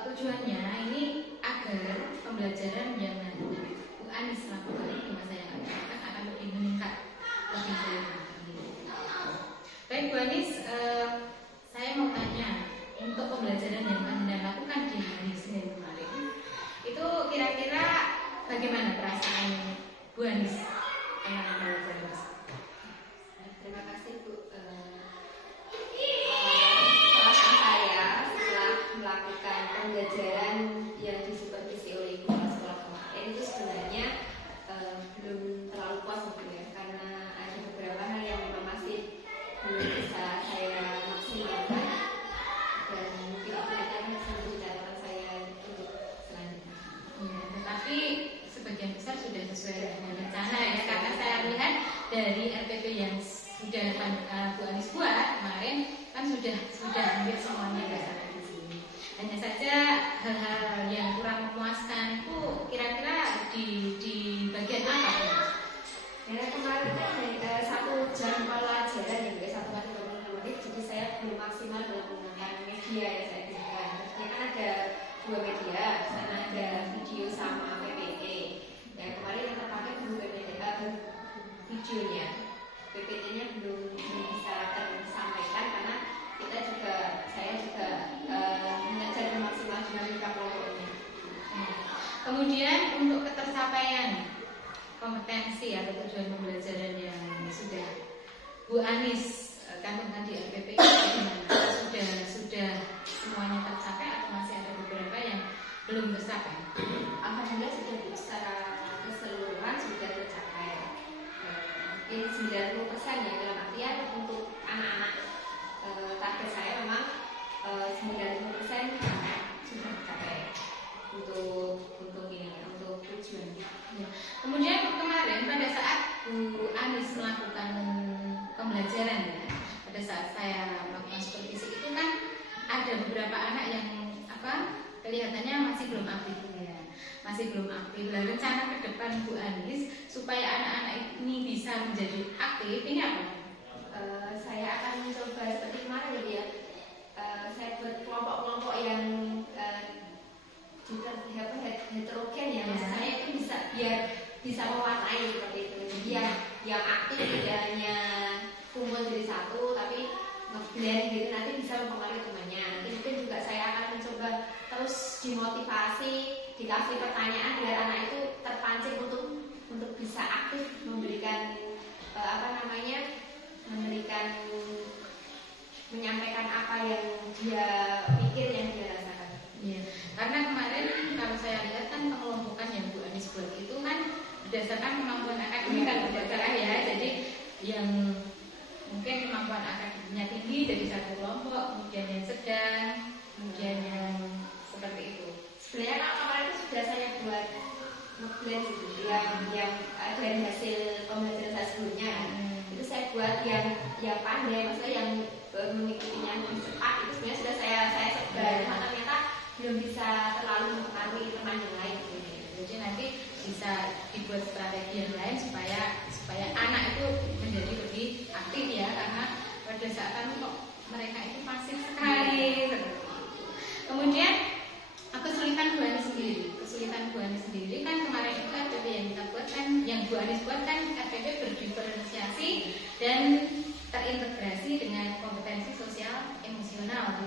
tujuannya ini agar pembelajaran yang nanti Bu Anis lakukan di masa yang akan lebih meningkat, lebih baik. Baik Bu Anis, saya mau tanya untuk pembelajaran yang Anda lakukan di hari Senin kemarin, itu kira-kira bagaimana perasaan Bu Anis tentang pembelajaran? Terima kasih Bu. Perasaan saya setelah melakukan pembelajaran yang disupervisi oleh Ibu Kepala Sekolah kemarin itu sebenarnya belum terlalu puas ya, karena ada beberapa hal yang memang masih belum bisa saya maksimalkan dan mungkin itu nanti akan menjadi catatan saya untuk selanjutnya. Ya, tetapi sebagian besar sudah sesuai dengan rencana ya, karena saya lihat dari RPP yang sudah Bu Anis buat kemarin kan sudah hampir semuanya dasarnya di sini. Hanya saja hal-hal yang kurang memuaskan itu kira-kira di bagian apa? Ya kemarin kan satu jam pelajaran ya guys, 1 menit, jadi saya belum maksimal dalam menggunakan media ya saya gunakan. Jadi kan ada 2 media, sana ada video sama PPT. Ya kemarin yang terpakai baru videonya, PPT-nya belum bisa tersampaikan karena saya juga mengejar maksimal dinamika kelompoknya. Kemudian untuk ketercapaian kompetensi atau tujuan pembelajaran yang sudah Bu Anis cantumkan di RPP bagaimana? Sudah semuanya tercapai atau masih ada beberapa yang belum tercapai? Alhamdulillah sudah secara keseluruhan sudah tercapai. Mungkin 90% ya, dalam artian untuk anak-anak target saya memang 90% sudah tercapai untuk tujuan. Ya. Kemudian kemarin pada saat Bu Anis melakukan pembelajaran ya, pada saat saya melakukan supervisi itu kan ada beberapa anak yang kelihatannya masih belum aktif ya, masih belum aktif. Nah, rencana ke depan Bu Anis supaya anak-anak ini bisa menjadi aktif ini apa? Saya akan mencoba seperti kemarin ya, saya buat kelompok-kelompok yang heterogen ya, maksud saya itu biar bisa mewarnai seperti itu. Jadi yang aktif tidak hanya kumpul jadi satu, tapi ngeblend gitu, nanti bisa mempengaruhi temannya. Nanti mungkin juga saya akan mencoba terus dimotivasi, dikasih pertanyaan biar anak itu terpancing untuk bisa aktif memberikan menyampaikan apa yang dia pikir, yang dia rasakan. Ya, karena kemarin kalau saya lihat kan pengelompokan yang Bu Anis buat itu kan berdasarkan kemampuan akademik kalau tidak salah ya. Jadi yang mungkin kemampuan akademiknya tinggi jadi satu kelompok, kemudian yang sedang, kemudian yang seperti itu. Sebenarnya kalau kemarin itu sudah saya buat ngeblend gitu, yang dari hasil pembelajaran saya sebelumnya itu saya buat yang pandai, maksudnya yang mengikutinya lebih cepat, itu sebenarnya sudah saya sebar, cuma ternyata belum bisa terlalu mempengaruhi teman yang lain gitu. Jadi nanti bisa dibuat strategi yang lain supaya anak itu menjadi lebih aktif ya, karena pada saat kok mereka itu pasif sekali.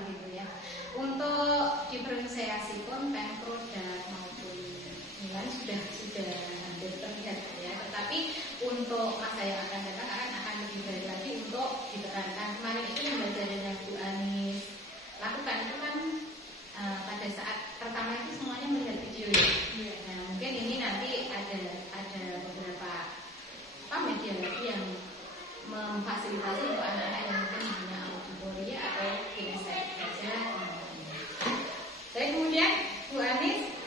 gitu ya. Untuk diferensiasi konten produk maupun nilai sudah hampir terlihat ya. Tetapi untuk masa yang akan datang akan lebih baik lagi untuk ditekankan. Kemarin itu pembelajaran yang Bu Anis lakukan itu kan pada saat pertama itu semuanya melihat video ya. Nah, mungkin ini nanti ada beberapa media lagi yang memfasilitasi untuk anak-anak yang mungkin punya auditoria atau kinesis saja. Dan kemudian Bu Anis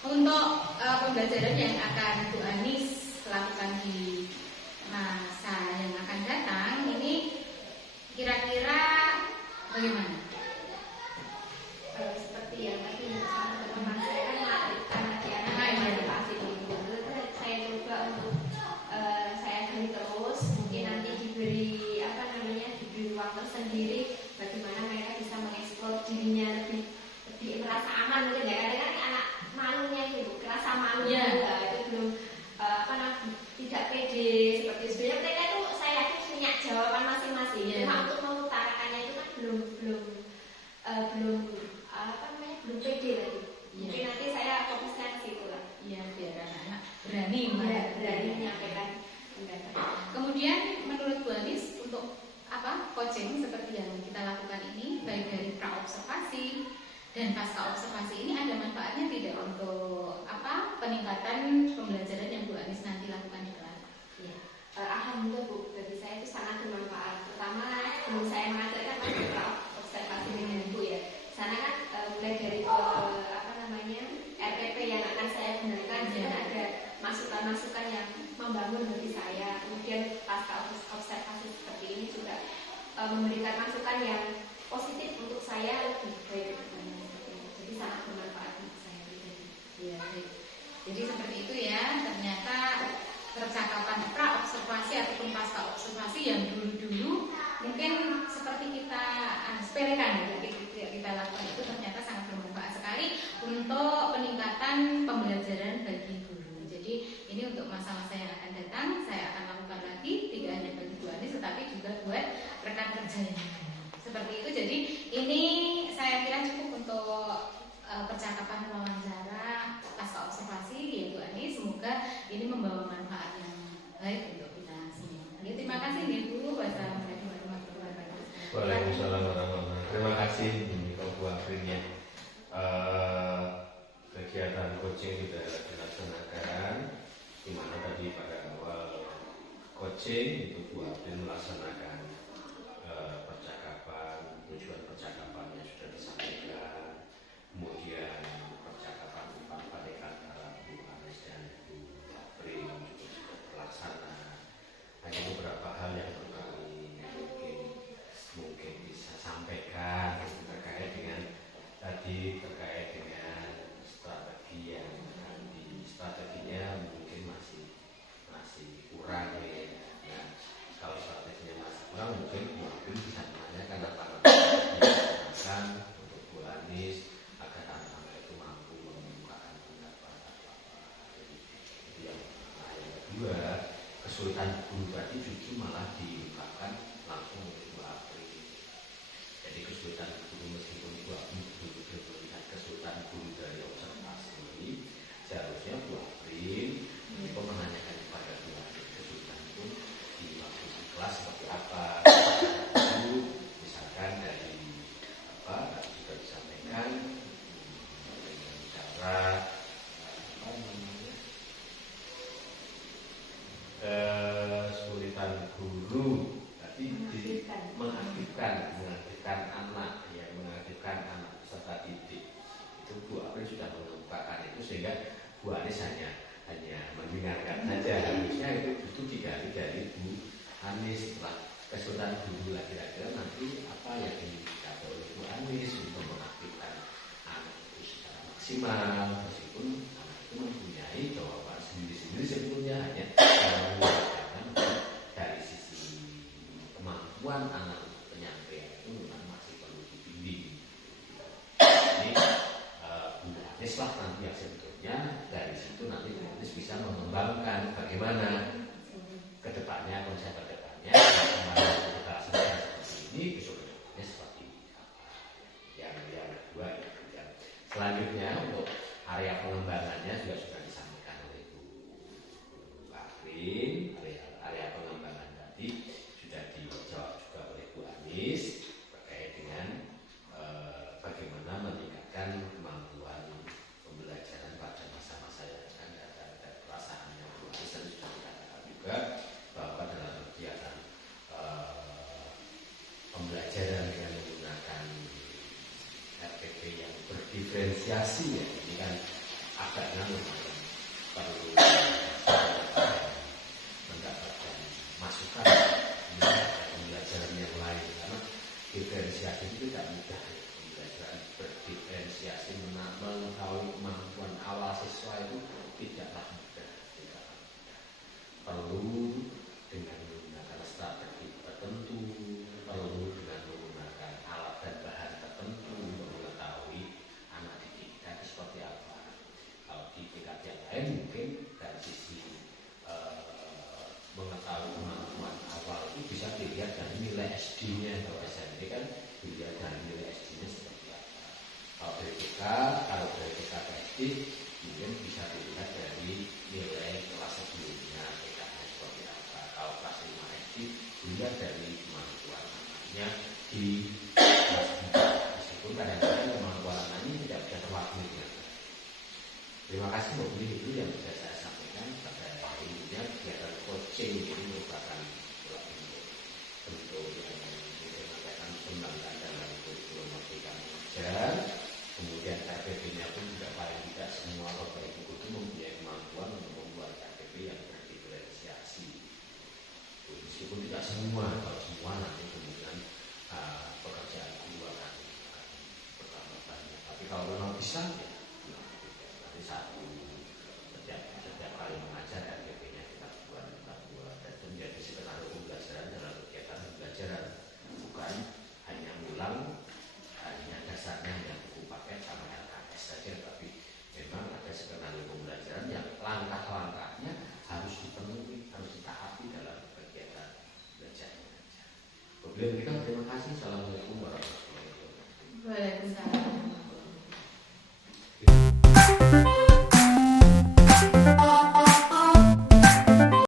untuk pembelajaran yang akan Bu Anis lakukan di masa yang akan datang ini kira-kira bagaimana? Seperti yang tadi teman-teman saya kan mengaktifkan anak-anak pasti dulu. Saya coba untuk saya gali terus, mungkin nanti diberi diberi ruang tersendiri bagaimana mereka bisa mengeksplor dirinya lebih merasa aman mungkin ya. Kadang-kadang anak malunya itu kerasa malu itu belum tidak pede seperti sebenarnya mereka itu saya yakin punya jawaban masing-masing. Cuma untuk mengutarakannya itu kan belum pede lagi. Mungkin nanti saya fokusnya ke situ lah. Iya, biar anak-anak berani menyampaikan pendapat. Kemudian menurut Bu Anis untuk coaching seperti yang kita lakukan ini baik dari pra-observasi dan pasca observasi ini ada manfaatnya tidak untuk peningkatan pembelajaran yang Bu Anis nanti lakukan di kelas? Ya. Alhamdulillah Bu, bagi saya itu sangat bermanfaat. Pertama, sebelum saya mengajarkan masih pra-observasi dengan Ibu ya. Sana kan mulai dari RPP yang akan saya gunakan dan ada masukan-masukan yang membangun bagi saya. Kemudian pasca observasi seperti ini juga memberikan masukan yang positif untuk saya lebih baik ke depannya. Jadi sangat bermanfaat untuk saya pribadi. Ya, baik. Jadi seperti itu ya. Ternyata percakapan pra-observasi ataupun pasca observasi yang dulu-dulu mungkin seperti kita sepelekan kita lakukan itu ternyata sangat bermanfaat sekali untuk peningkatan pembelajaran bagi guru. Jadi ini untuk masa-masa yang akan datang saya akan lakukan lagi tidak hanya bagi Bu Anis tetapi juga buat rekan kerja yang lain. Seperti itu. Jadi ini saya kira cukup untuk percakapan wawancara pasca observasi ya Bu Anis. Semoga ini membawa manfaat yang baik untuk kita semua. Jadi, terima kasih Bu. Wassalamualaikum warahmatullahi wabarakatuh. Waalaikumsalam warahmatullahi wabarakatuh. Terima kasih Bu Aprilnya. Kegiatan coaching sudah dilaksanakan, di mana tadi pada awal coaching itu Bu April melaksanakan percakapan, tujuan percakapannya sudah disampaikan, kemudian percakapan balik antara Bu Anis dan Bu April juga sudah terlaksana. Hanya beberapa hal yang mungkin bisa sampaikan terkait dengan strategi yang strateginya mungkin masih kurang ya. Nah, kalau strateginya masih kurang mungkin bisa menanyakan apa-apa untuk Bu Anis agar anak-anak itu mampu mengungkapkan pendapat apa-apa. Itu yang kedua, kesulitan guru tadi justru malah diungkapkan langsung oleh Bu April. Jadi kesulitan guru meskipun Bu April betul-betul melihat kesulitan guru dari observasi, seharusnya Bu April itu menanyakan kepada Bu April kesulitan itu di waktu di kelas seperti apa. Misalkan dari tadi juga disampaikan dengan cara kesulitan guru tadi mengaktifkan anak peserta didik itu Bu April sudah mengemukakan itu sehingga Bu Anis hanya mendengarkan saja. Harusnya itu digali dari Bu Anis setelah kesulitan guru lah kira-kira nanti apa yang dicapai oleh Bu Anis untuk mengaktifkan anak itu secara maksimal meskipun anak itu mempunyai jawaban sendiri-sendiri sebetulnya hanya dari sisi kemampuan anak penyampaian itu memang masih perlu dibimbing. Ini Bu Anis lah nanti yang sebetulnya dari situ nanti Bu Anis bisa mengembangkan bagaimana kedepannya konsep kedepannya kemarin kita laksanakan seperti ini besok kedepannya seperti apa. Selanjutnya untuk area pengembangannya juga sudah disampaikan oleh Bu Akrin. Area pengembangan tadi sudah dijawab juga oleh Bu Anis terkait dengan bagaimana meningkatkan kemampuan pembelajaran pada masa-masa yang akan datang. Dan perasaannya Bu Anis tadi sudah dikatakan juga bahwa dalam kegiatan pembelajaran dengan menggunakan RPP yang berdiferensiasi ya, ini kan agaknya lumayan perlu mendapatkan masukan pembelajaran yang lain, karena diferensiasi itu tidak mudah ya. Pembelajaran berdiferensiasi mengetahui kemampuan awal siswa itu tidaklah mudah, perlu dengan menggunakan strategi tertentu, perlu dengan menggunakan alat dan bahan tertentu untuk mengetahui anak didik kita itu seperti apa. Kalau di tingkat yang lain mungkin dari sisi mengetahui kemampuan awal itu bisa dilihat dari nilai SD-nya. Kalau SMP kan dilihat dari nilai SD-nya seperti apa. Kalau dari TK ke SD mungkin bisa dilihat dari nilai kelas sebelumnya TK-nya seperti apa. Kalau kelas 5 SD dilihat dari kemampuan anaknya di kelas 4. Meskipun kadang-kadang kemampuan anaknya tidak bisa terwakili. Terima kasih Bu Beli, itu yang bisa saya sampaikan pada hari ini. Kegiatan coaching ini merupakan bentuk yang disampaikan kembangkan dalam kurikulum Merdeka Mengajar. Kemudian RPP-nya pun juga paling tidak semua Bapak Ibu itu mempunyai kemampuan untuk membuat RPP yang berdiferensiasi. Meskipun tidak semua, kalau semua nanti kemudian pekerjaan guru akan bertambah banyak. Tapi kalau memang bisa ya nanti satu setiap kali mengajar RPP-nya kita buat dan itu menjadi skenario pembelajaran dalam kegiatan pembelajaran, bukan hanya ulang hanya dasarnya yang buku paket sama LKS saja, tapi memang ada skenario pembelajaran yang langkah-langkahnya harus dipenuhi, harus ditaati dalam kegiatan belajar mengajar. Kemudian kita terima kasih. Assalamualaikum warahmatullahi wabarakatuh. Waalaikumsalam.